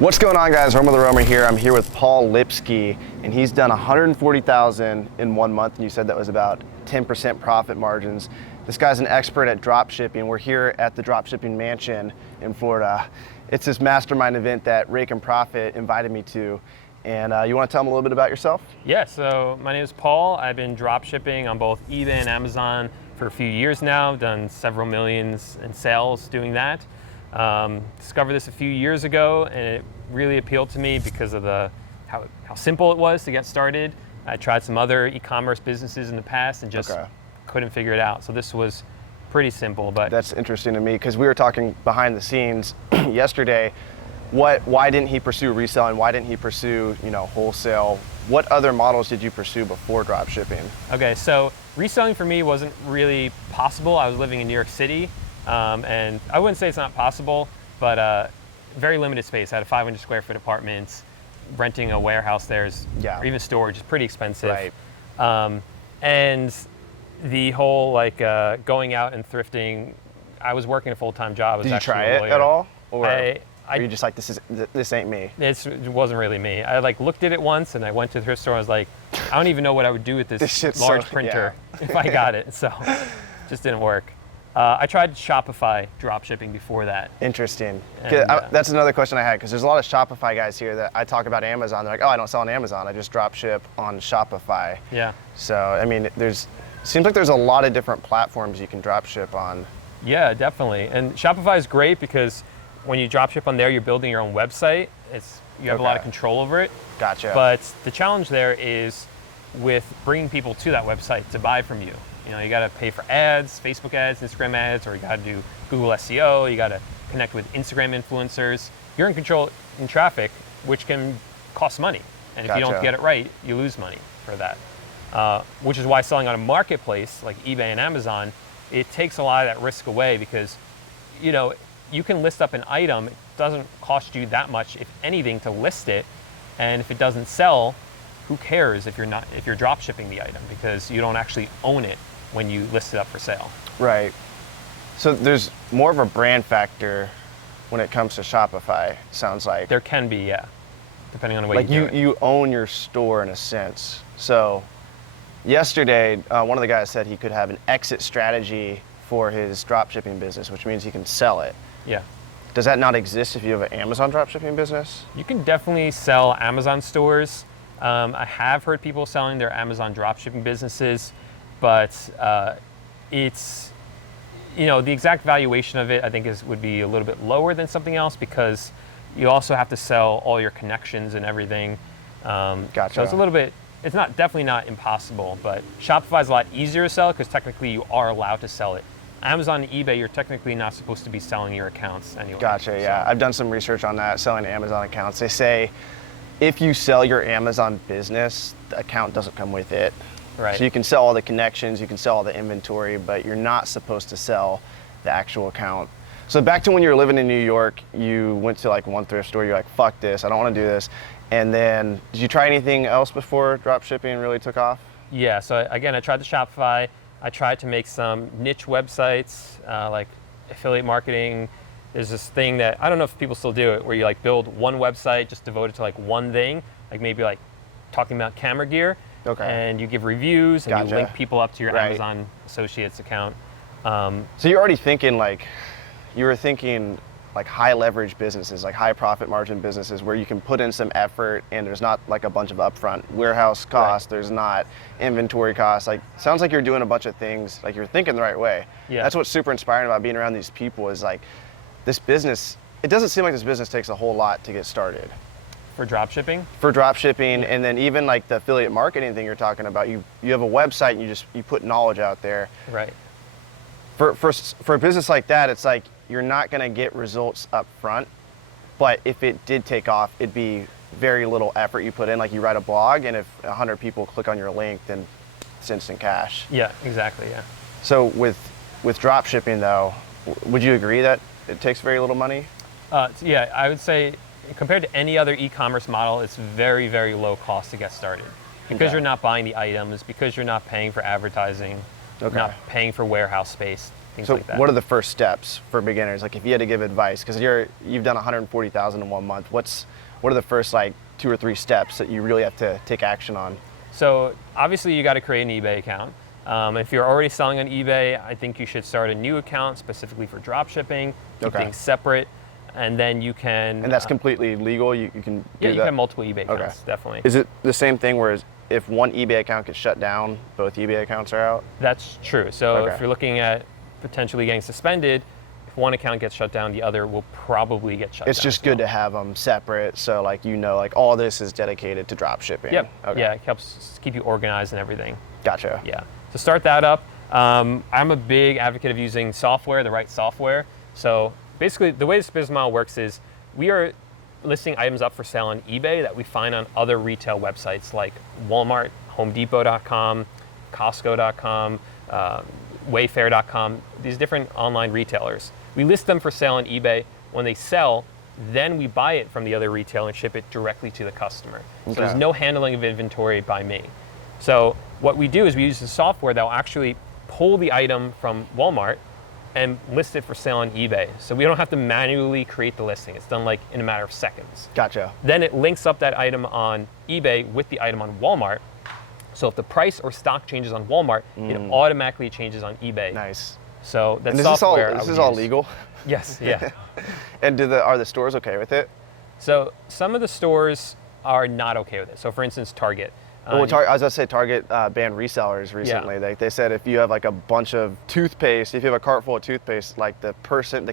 What's going on, guys? Roma the Roamer here. I'm here with Paul Lipsky, and he's done $140,000 in 1 month, and you said that was about 10% profit margins. This guy's an expert at dropshipping. We're here at the Dropshipping Mansion in Florida. It's this mastermind event that Rake and Profit invited me to. And you want to tell them a little bit about yourself? Yeah, so my name is Paul. I've been dropshipping on both eBay and Amazon for a few years now. I've done several millions in sales doing that. Discovered this a few years ago, and it really appealed to me because of how simple it was to get started. I tried some other e-commerce businesses in the past and just couldn't figure it out. So this was pretty simple. But that's interesting to me because we were talking behind the scenes yesterday. Why didn't he pursue reselling? Why didn't he pursue, wholesale? What other models did you pursue before dropshipping? Okay, so reselling for me wasn't really possible. I was living in New York City. And I wouldn't say it's not possible, but very limited space. I had a 500 square foot apartment. Renting a warehouse there is, or even storage is pretty expensive. Right. And the whole going out and thrifting, I was working a full-time job. Did you try it at all? Or are you just like, this ain't me? It wasn't really me. I looked at it once and I went to the thrift store and I was like, I don't even know what I would do with this large printer if I got it. So it just didn't work. I tried Shopify dropshipping before that. Interesting. That's another question I had, because there's a lot of Shopify guys here that I talk about Amazon. They're like, oh, I don't sell on Amazon. I just dropship on Shopify. Yeah. So, I mean, seems like there's a lot of different platforms you can dropship on. Yeah, definitely. And Shopify is great because when you dropship on there, you're building your own website. You have a lot of control over it. Gotcha. But the challenge there is with bringing people to that website to buy from you. You got to pay for ads, Facebook ads, Instagram ads, or you got to do Google SEO. You got to connect with Instagram influencers. You're in control in traffic, which can cost money. And if you don't get it right, you lose money for that. Which is why selling on a marketplace like eBay and Amazon, it takes a lot of that risk away because, you can list up an item. It doesn't cost you that much, if anything, to list it. And if it doesn't sell, who cares if you're drop shipping the item, because you don't actually own it when you list it up for sale. Right. So there's more of a brand factor when it comes to Shopify, sounds like. There can be, yeah, depending on the way you do it. You own your store in a sense. So yesterday, one of the guys said he could have an exit strategy for his dropshipping business, which means he can sell it. Yeah. Does that not exist if you have an Amazon dropshipping business? You can definitely sell Amazon stores. I have heard people selling their Amazon dropshipping businesses, but it's, the exact valuation of it, I think would be a little bit lower than something else because you also have to sell all your connections and everything. Gotcha. So it's definitely not impossible, but Shopify is a lot easier to sell because technically you are allowed to sell it. Amazon and eBay, you're technically not supposed to be selling your accounts anyway. Gotcha, yeah. I've done some research on that, selling Amazon accounts. They say if you sell your Amazon business, the account doesn't come with it. Right. So you can sell all the connections, you can sell all the inventory, but you're not supposed to sell the actual account. So back to when you were living in New York, you went to one thrift store, you're like, fuck this, I don't want to do this. And then, did you try anything else before dropshipping really took off? Yeah, so again, I tried the Shopify. I tried to make some niche websites, like affiliate marketing. There's this thing that, I don't know if people still do it, where you build one website just devoted to one thing, maybe talking about camera gear. Okay. And you give reviews and you link people up to your Amazon Associates account. So you're already thinking high leverage businesses, high profit margin businesses where you can put in some effort and there's not a bunch of upfront warehouse costs, there's not inventory costs. Sounds like you're doing a bunch of things, you're thinking the right way. Yeah. That's what's super inspiring about being around these people is this business, it doesn't seem like this business takes a whole lot to get started. For dropshipping? For dropshipping, and then even the affiliate marketing thing you're talking about, you have a website and you put knowledge out there. Right. For a business like that, it's you're not going to get results up front, but if it did take off, it'd be very little effort you put in. You write a blog, and if 100 people click on your link, then it's instant cash. Yeah, exactly, yeah. So with dropshipping though, would you agree that it takes very little money? Yeah, I would say compared to any other e-commerce model, it's very, very low cost to get started. Because you're not buying the items, because you're not paying for advertising, not paying for warehouse space. things So like that. what are the first steps for beginners? Like if you had to give advice, because you've done 140,000 in 1 month, what are the first like 2 or 3 steps that you really have to take action on? So obviously you got to create an eBay account. If you're already selling on eBay, I think you should start a new account specifically for drop shipping, keep things separate, and then you can... And that's completely legal? You can do Yeah, you that? can have multiple eBay accounts, definitely. Is it the same thing where if one eBay account gets shut down, both eBay accounts are out? That's true. So if you're looking at potentially getting suspended, if one account gets shut down, the other will probably get shut down. It's just good to have them separate, so like like all this is dedicated to drop shipping. Yep. Yeah, it helps keep you organized and everything. Gotcha. Yeah. To start that up, I'm a big advocate of using software, the right software. So basically, the way this business model works is we are listing items up for sale on eBay that we find on other retail websites like Walmart, HomeDepot.com, Costco.com, Wayfair.com, these different online retailers. We list them for sale on eBay. When they sell, then we buy it from the other retailer and ship it directly to the customer. So there's no handling of inventory by me. So what we do is we use the software that will actually pull the item from Walmart and list it for sale on eBay. So we don't have to manually create the listing. It's done like in a matter of seconds. Gotcha. Then it links up that item on eBay with the item on Walmart. So if the price or stock changes on Walmart, it automatically changes on eBay. Nice. So that's and software. This is all legal? Yes, yeah. And are the stores okay with it? So some of the stores are not okay with it. So for instance, Target. I was about to say Target banned resellers recently. Yeah. They said if you have like a bunch of toothpaste, if you have a cart full of toothpaste, like the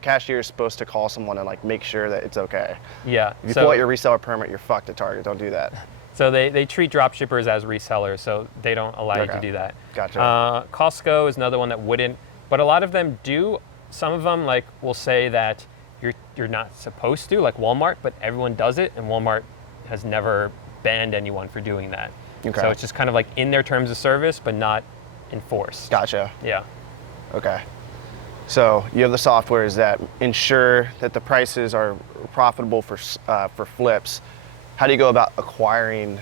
cashier is supposed to call someone and like make sure that it's okay. Yeah. If you pull out your reseller permit, you're fucked at Target. Don't do that. So they treat drop shippers as resellers, so they don't allow you to do that. Gotcha. Costco is another one that wouldn't, but a lot of them do. Some of them like will say that you're not supposed to, like Walmart, but everyone does it, and Walmart has never banned anyone for doing that. Okay. So it's just kind of like in their terms of service, but not enforced. Gotcha. Yeah. Okay. So you have the softwares that ensure that the prices are profitable for flips. How do you go about acquiring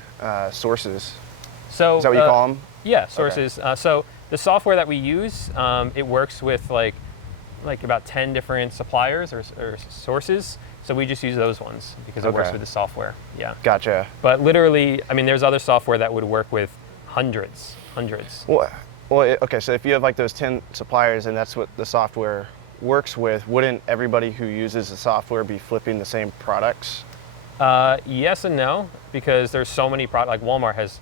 sources? So is that what you call them? Yeah, sources. Okay. So the software that we use, it works with like about 10 different suppliers or sources. So we just use those ones because it works with the software. Yeah. Gotcha. But literally, I mean, there's other software that would work with hundreds. Well, okay. So if you have like those 10 suppliers and that's what the software works with, wouldn't everybody who uses the software be flipping the same products? Yes and no, because there's so many products. Like Walmart has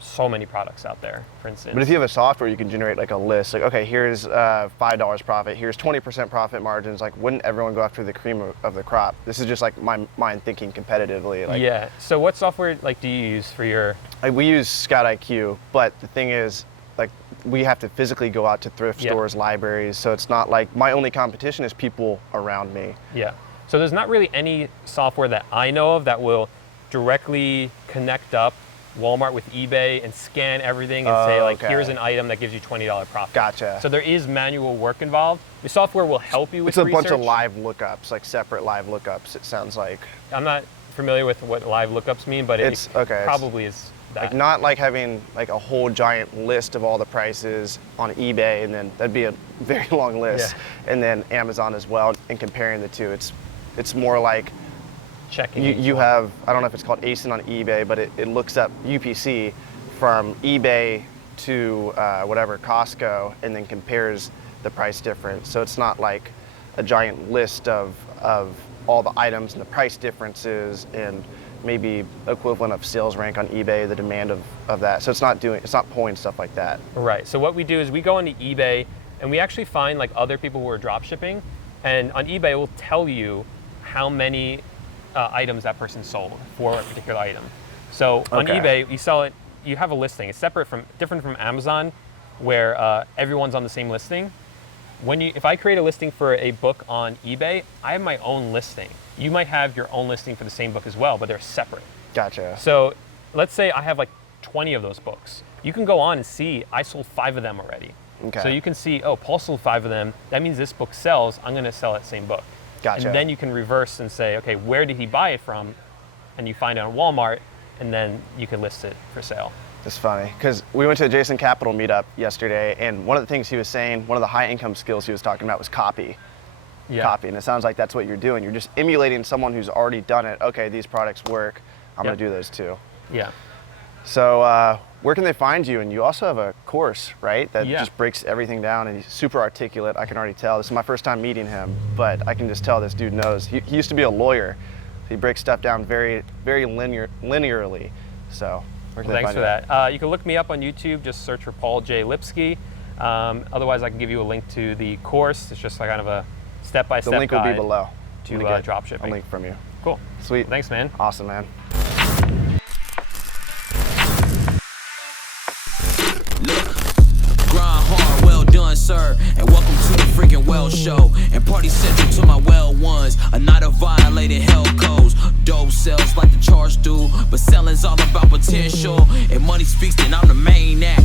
so many products out there, for instance. But if you have a software, you can generate like a list. Like, okay, here's $5 profit. Here's 20% profit margins. Like, wouldn't everyone go after the cream of the crop? This is just like my mind thinking competitively. Like, yeah. So what software like do you use for your? Like, we use ScoutIQ, but the thing is, like, we have to physically go out to thrift stores, libraries. So it's not like my only competition is people around me. Yeah. So there's not really any software that I know of that will directly connect up Walmart with eBay and scan everything and say like, here's an item that gives you $20 profit. Gotcha. So there is manual work involved. The software will help you with research. It's a bunch of live lookups, like separate live lookups, it sounds like. I'm not familiar with what live lookups mean, but it probably is that. Like not like having like a whole giant list of all the prices on eBay, and then that'd be a very long list. Yeah. And then Amazon as well, and comparing the two. It's more like checking. You have, I don't know if it's called ASIN on eBay, but it looks up UPC from eBay to whatever, Costco, and then compares the price difference. So it's not like a giant list of all the items and the price differences and maybe equivalent of sales rank on eBay, the demand of that. So it's not pulling stuff like that. Right. So what we do is we go into eBay and we actually find like other people who are drop shipping, and on eBay it will tell you how many items that person sold for a particular item. So on eBay, you sell it, you have a listing. It's different from Amazon, where everyone's on the same listing. If I create a listing for a book on eBay, I have my own listing. You might have your own listing for the same book as well, but they're separate. Gotcha. So let's say I have like 20 of those books. You can go on and see I sold 5 of them already. Okay. So you can see, oh, Paul sold 5 of them. That means this book sells. I'm going to sell that same book. Gotcha. And then you can reverse and say, okay, where did he buy it from? And you find it on Walmart, and then you can list it for sale. It's funny because we went to the Jason Capital meetup yesterday, and one of the things he was saying, one of the high income skills he was talking about was copy. Yeah. Copy, and it sounds like that's what you're doing. You're just emulating someone who's already done it. Okay, these products work. I'm Yep. gonna do those too. Yeah. So where can they find you? And you also have a course, right? That Yeah. just breaks everything down, and he's super articulate. I can already tell. This is my first time meeting him, but I can just tell this dude knows. He used to be a lawyer. He breaks stuff down very, very linearly. So where can they Thanks find for you? that. You can look me up on YouTube. Just search for Paul J. Lipsky. Otherwise, I can give you a link to the course. It's just like kind of a step-by-step The link will be guide below. to I'm gonna get dropshipping. a link from you. Cool. Sweet. Thanks, man. Awesome, man. Grind hard, well done, sir. And welcome to the freaking well show. And party central to my well ones. A night of violated hell codes. Dope sells like the charge do. But selling's all about potential. And money speaks, then I'm the main act.